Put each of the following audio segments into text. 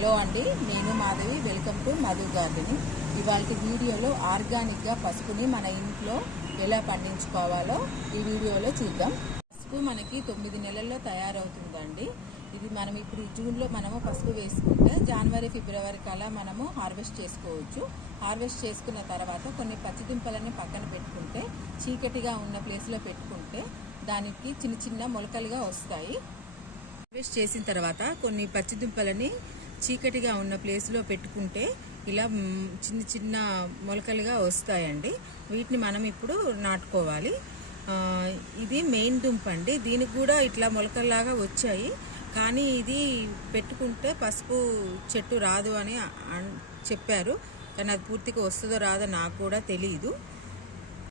Hello అండి నేను Madhavi welcome to Madhu gardening. ఇవాళ వీడియోలో ఆర్గానిక్గా పసుపుని మన ఇంట్లో ఎలా పండించుకోవాలో ఈ వీడియోలో చూద్దాం. పసుపు మనకి తొమ్మిది నెలల్లో తయారవుతుందండి. ఇది మనం ఇప్పుడు జూన్లో మనము పసుపు వేసుకుంటే జనవరి ఫిబ్రవరి కల్లా మనము హార్వెస్ట్ చేసుకోవచ్చు. హార్వెస్ట్ చేసుకున్న తర్వాత కొన్ని పచ్చిదుంపలని పక్కన పెట్టుకుంటే చీకటిగా ఉన్న ప్లేస్లో పెట్టుకుంటే దానికి చిన్న చిన్న మొలకలుగా వస్తాయి. హార్వెస్ట్ చేసిన తర్వాత కొన్ని పచ్చిదుంపలని చీకటిగా ఉన్న ప్లేస్లో పెట్టుకుంటే ఇలా చిన్న చిన్న మొలకలుగా వస్తాయండి. వీటిని మనం ఇప్పుడు నాటుకోవాలి. ఇది మెయిన్ దుంప అండి. దీనికి కూడా ఇట్లా మొలకల్లాగా వచ్చాయి. కానీ ఇది పెట్టుకుంటే పసుపు చెట్టు రాదు అని అన్- చెప్పారు. కానీ అది పూర్తిగా వస్తుందో రాదో నాకు కూడా తెలియదు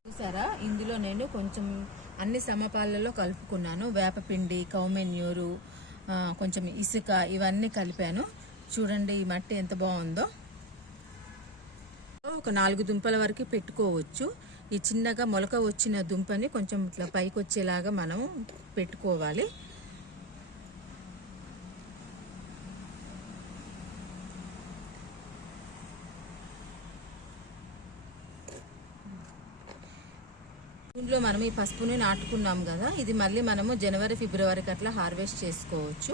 చూసారా? ఇందులో నేను కొంచెం అన్ని సమపాలలో కలుపుకున్నాను. వేపపిండి కౌమెన్యూరు కొంచెం ఇసుక ఇవన్నీ కలిపాను. చూడండి ఈ మట్టి ఎంత బాగుందో. ఒక నాలుగు దుంపల వరకు పెట్టుకోవచ్చు. ఈ చిన్నగా మొలక వచ్చిన దుంపని కొంచెం ఇట్లా పైకి వచ్చేలాగా మనం పెట్టుకోవాలి. జూన్లో మనం ఈ పసుపుని నాటుకున్నాం కదా. ఇది మళ్ళీ మనము జనవరి ఫిబ్రవరికి అట్లా హార్వెస్ట్ చేసుకోవచ్చు.